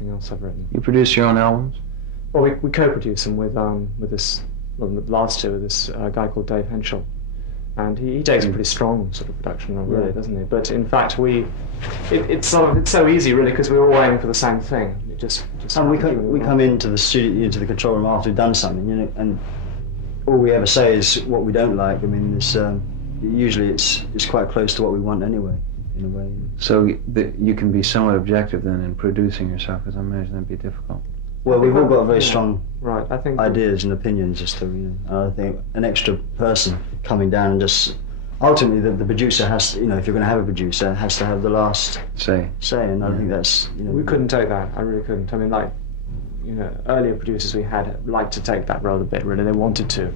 Anything else I've written. You produce your own albums? Well, we co-produce them with this, well, the last two with this guy called Dave Henschel, and he takes a pretty strong sort of production role, really, doesn't he? But in fact, it's so easy, really, because we're all aiming for the same thing. And we come into the studio, into the control room after we've done something, you know, and all we ever say is what we don't like. I mean, usually it's quite close to what we want anyway, in a way. So you can be somewhat objective then in producing yourself, because I imagine that'd be difficult. Well, we've all got very strong I ideas and opinions as to, you know, I think an extra person coming down and just, ultimately the producer has to, you know, if you're going to have a producer, has to have the last say, and I think that's, you know. We couldn't take that, I really couldn't. I mean, like, you know, earlier producers we had liked to take that role a bit, really. They wanted to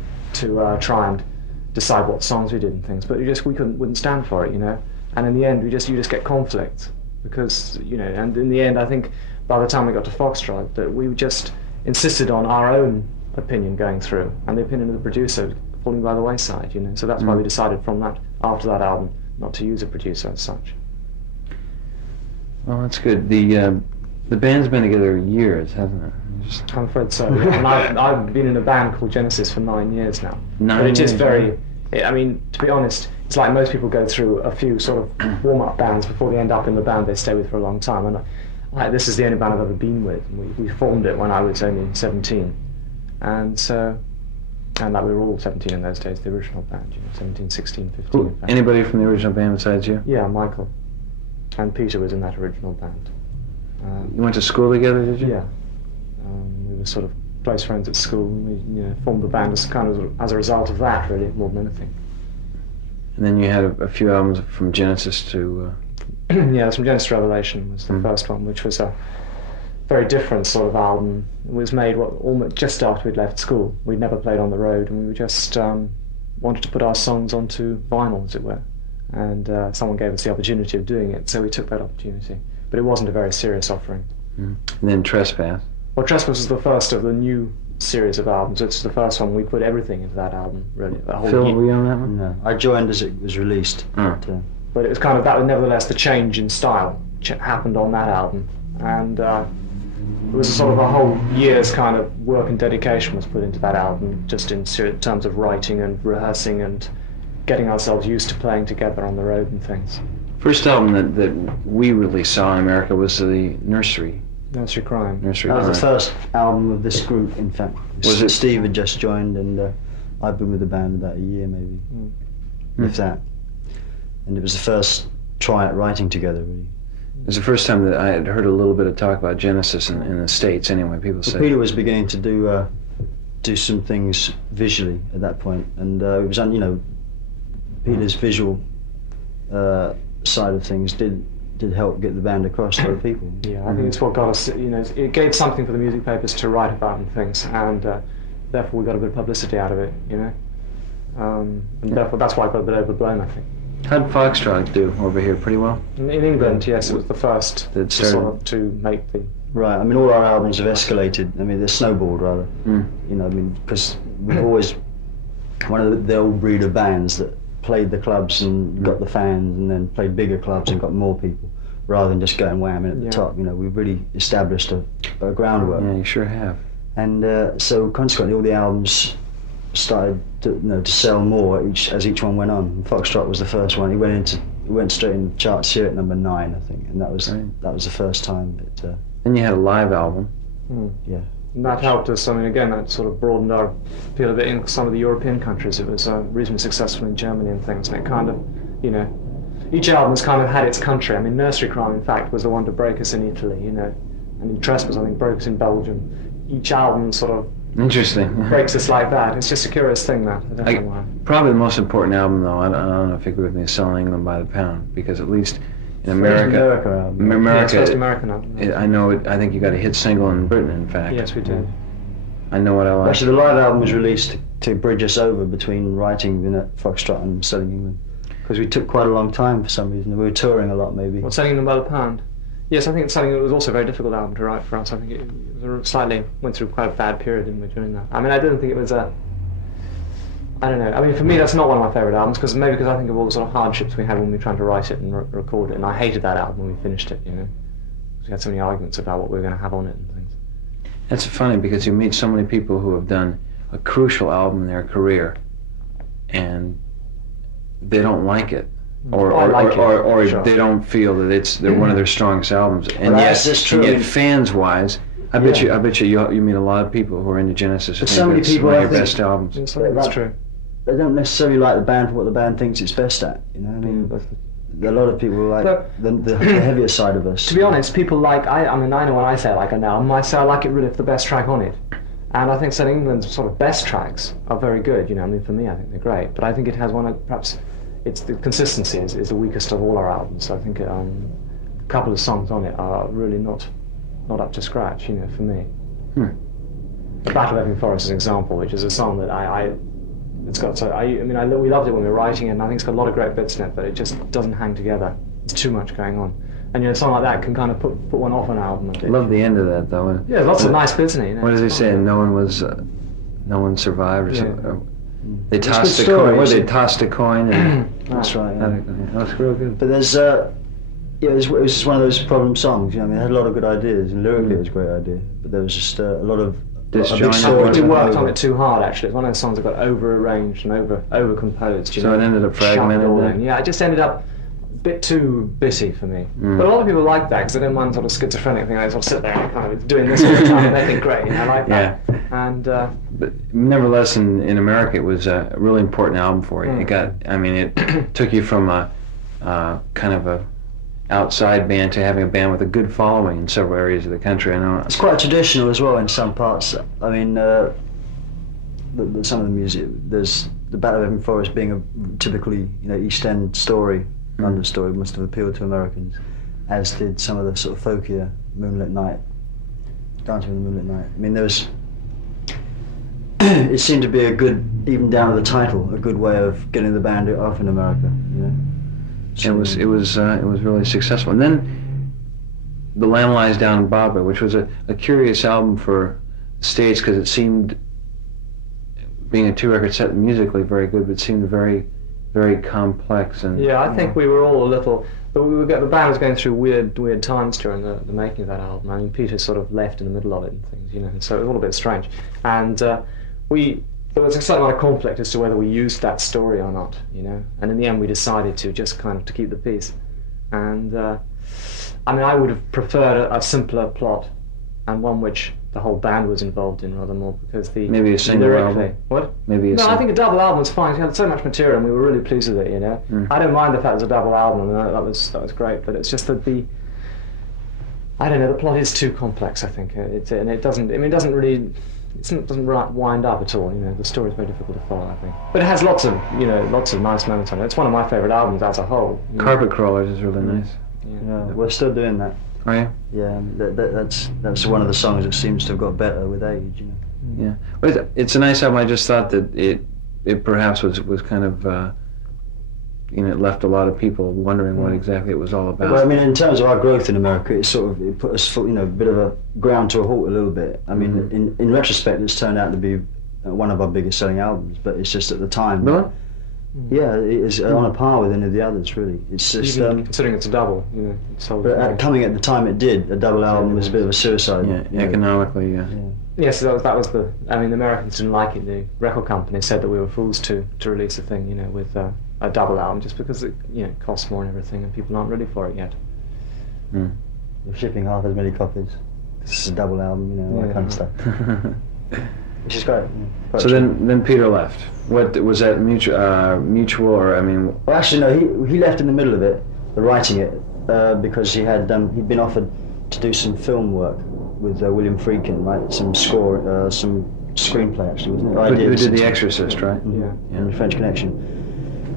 try and decide what songs we did and things, but we wouldn't stand for it, you know. And in the end, you just get conflict, because, you know, and in the end, I think by the time we got to Foxtrot, that we just insisted on our own opinion going through, and the opinion of the producer falling by the wayside, you know. So that's why we decided from that, after that album, not to use a producer as such. Well, that's good. The band's been together years, hasn't it? I'm afraid so. And I've been in a band called Genesis for 9 years now. But it is very, I mean, to be honest, it's like most people go through a few sort of warm-up bands before they end up in the band they stay with for a long time. And this is the only band I've ever been with. We formed it when I was only 17. And like we were all 17 in those days, the original band, you know, 17, 16, 15. Who, anybody from the original band besides you? Yeah, Michael. And Peter was in that original band. You went to school together, did you? Yeah. We were sort of close friends at school, and we, you know, formed the band as a result of that, really, more than anything. And then you had a few albums from Genesis to... Yeah, from Genesis Revelation was the first one, which was a very different sort of album. It was made almost just after we'd left school. We'd never played on the road, and we just wanted to put our songs onto vinyl, as it were. And someone gave us the opportunity of doing it, so we took that opportunity. But it wasn't a very serious offering. And then Trespass. Well, Trespass was the first of the new series of albums. It's the first one. We put everything into that album, really. Phil, were you on that one? No, I joined as it was released. But it was kind of that. Nevertheless, the change in style happened on that album, and it was sort of a whole year's kind of work and dedication was put into that album, just in terms of writing and rehearsing and getting ourselves used to playing together on the road and things. First album that we really saw in America was the Nursery. Nursery Crime. Nursery That Crime. was the first album of this group, in fact. Was it? Steve had just joined, and I'd been with the band about a year, maybe, if that. And it was the first try at writing together, really. It was the first time that I had heard a little bit of talk about Genesis in the States, anyway. People say. Peter was beginning to do some things visually at that point, and it was, you know, Peter's visual side of things did help get the band across to other people. Yeah, I think it's what got us, you know, it gave something for the music papers to write about and things, and therefore we got a bit of publicity out of it, you know. And therefore that's why it got a bit overblown, I think. How did Foxtrot do over here? Pretty well? In England, yes, it was the first to make the... Right, I mean, all our albums have escalated. I mean, they're snowballed, rather. You know, I mean, because we've always... one of the old breed of bands that played the clubs and got the fans, and then played bigger clubs and got more people, rather than just going whamming at the top. You know, we've really established a groundwork. Yeah, you sure have. And so consequently all the albums started to sell more as each one went on. And Foxtrot was the first one. It went straight in the charts here at number 9, I think, and that was the first time that... Then you had a live album. Yeah. And that helped us. I mean, again, that sort of broadened our appeal a bit in some of the European countries. It was reasonably successful in Germany and things, and it kind of, you know, each album has kind of had its country. I mean, Nursery Crime, in fact, was the one to break us in Italy, you know, and in Trespass, I think, broke us in Belgium. Each album sort of breaks us like that. It's just a curious thing, that. I don't know why. Probably the most important album, though, I don't know if you agree with me, is Selling England by the Pound, because at least in America, First American album. I think you got a hit single in Britain, in fact. Yes, we did. I know what I like. Actually, the live album was released to bridge us over between writing at Foxtrot and Selling England, because we took quite a long time for some reason. We were touring a lot, maybe. Well, Selling Them by the Pound. Yes, I think Selling It was also a very difficult album to write for us. I think it was went through quite a bad period in doing that. I mean, I didn't think it was I don't know. I mean, for me, that's not one of my favourite albums, because I think of all the sort of hardships we had when we were trying to write it and record it, and I hated that album when we finished it, you know. We had so many arguments about what we were going to have on it and things. That's funny because you meet so many people who have done a crucial album in their career, and they don't like it, or Sure. they don't feel that they're one of their strongest albums, and Well, yet, that's true. and yet fans-wise, I bet you meet a lot of people who are into Genesis who But think so many it's people, one of I your think- best albums. Yes, I think that's true. They don't necessarily like the band for what the band thinks it's best at. You know, I mean, a lot of people like Look, the heavier side of us. To be honest, people like, I mean, I know when I say I like an album, I say I like it really for the best track on it. And I think St. England's sort of best tracks are very good, you know, I mean, for me, I think they're great. But I think it has one of, perhaps, the consistency is the weakest of all our albums. So I think a couple of songs on it are really not up to scratch, you know, for me. The Battle of Epping Forest is an example, which is a song that it's got so, we loved it when we were writing it, and I think it's got a lot of great bits in it, but it just doesn't hang together. There's too much going on. And you know, a song like that can kind of put one off an album. I love the end of that though. Yeah, lots of nice bits in it. You know, What does he it's say? fun. No one survived, or something. They It's tossed good a coin. story, They isn't it? tossed a coin, and That's right. Yeah. that's real good. But there's, it was just one of those problem songs. You know, I mean, it had a lot of good ideas, and lyrically it was a great idea. But there was just a lot of a big Disjointed. story. We to worked go on over. it too hard, actually. It's one of those songs that got over-arranged and over-composed. You So know, it ended up shoved fragmented all then? in. Yeah, it just ended up a bit too bitty for me. But a lot of people like that because they don't mind sort of schizophrenic thing. They sort of sit there and kind of doing this all the time, and they think, great, I like that. And But nevertheless, in America, it was a really important album for you. It got, I mean, it took you from a kind of a outside band to having a band with a good following in several areas of the country. I know. It's quite traditional as well in some parts. I mean, some of the music. There's the Battle of Epping Forest being a typically, East End story, London story, must have appealed to Americans, as did some of the sort of folkier Moonlit Night, Dancing with the Moonlit Night. I mean, there was. It seemed to be a good, even down to the title, a good way of getting the band off in America. You know? It was really successful. And then The Lamb Lies Down in Broadway, which was a curious album for the States because it seemed, being a 2-record set, musically very good, but seemed very, very complex. And yeah, I think we were all a little. But the band was going through weird times during the making of that album. I mean, Peter sort of left in the middle of it and things, you know, so it was all a bit strange. And there was a certain amount of conflict as to whether we used that story or not, you know. And in the end, we decided to just kind of to keep the peace. And I mean, I would have preferred a simpler plot, and one which the whole band was involved in rather more, because the Maybe a single lyrically, album? What? Maybe a No, I single. think a double album was fine. We had so much material, and we were really pleased with it. You know, I don't mind the fact it was a double album. I mean, that was great. But it's just that I don't know. The plot is too complex. I think it doesn't. I mean, it doesn't really. It doesn't wind up at all. You know, the story is very difficult to follow. I think, but it has lots of nice moments on it. It's one of my favourite albums as a whole. You know. Carpet Crawlers is really nice. Yeah, we're still doing that. Are you? Yeah, that's one of the songs that seems to have got better with age. You know. Yeah. But it's a nice album. I just thought that it perhaps was kind of it left a lot of people wondering what exactly it was all about. Well, I mean, in terms of our growth in America, it put us, a bit of a ground to a halt a little bit. I mean, in retrospect, it's turned out to be one of our biggest selling albums, but it's just at the time. Really? Yeah, it is on a par with any of the others, really. It's just. Even considering it's a double, you know, it sold. But coming at the time it did, a double album was a bit of a suicide. Yeah, you know. economically, yeah. Yes, that was the. I mean, the Americans didn't like it. The record company said that we were fools to release a thing, you know, with a double album, just because it costs more and everything, and people aren't ready for it yet. We're shipping half as many copies. This is a double album, all that kind of stuff. Which is great. Yeah, So then Peter left. What was that mutual or I mean? Well, actually, no. He left in the middle of it, writing it, because he'd been offered to do some film work with William Friedkin, right? Some score, some screenplay actually, wasn't it? Who did The Exorcist, right? Yeah. And The French Connection,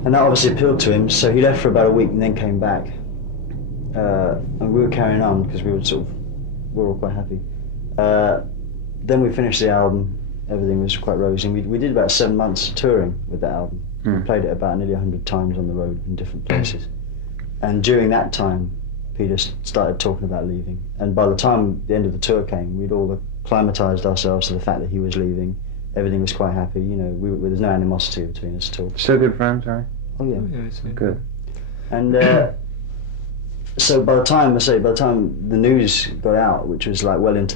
and that obviously appealed to him. So he left for about a week and then came back, and we were carrying on because we were all quite happy. Then we finished the album. Everything was quite rosy. We did about 7 months touring with that album. We played it about nearly 100 times on the road in different places. And during that time, Peter started talking about leaving. And by the time the end of the tour came, we'd all acclimatised ourselves to the fact that he was leaving. Everything was quite happy. There's no animosity between us at all. Still good friends, right? Oh yeah. Yeah, it's Good. And So by the time the news got out, which was like well into the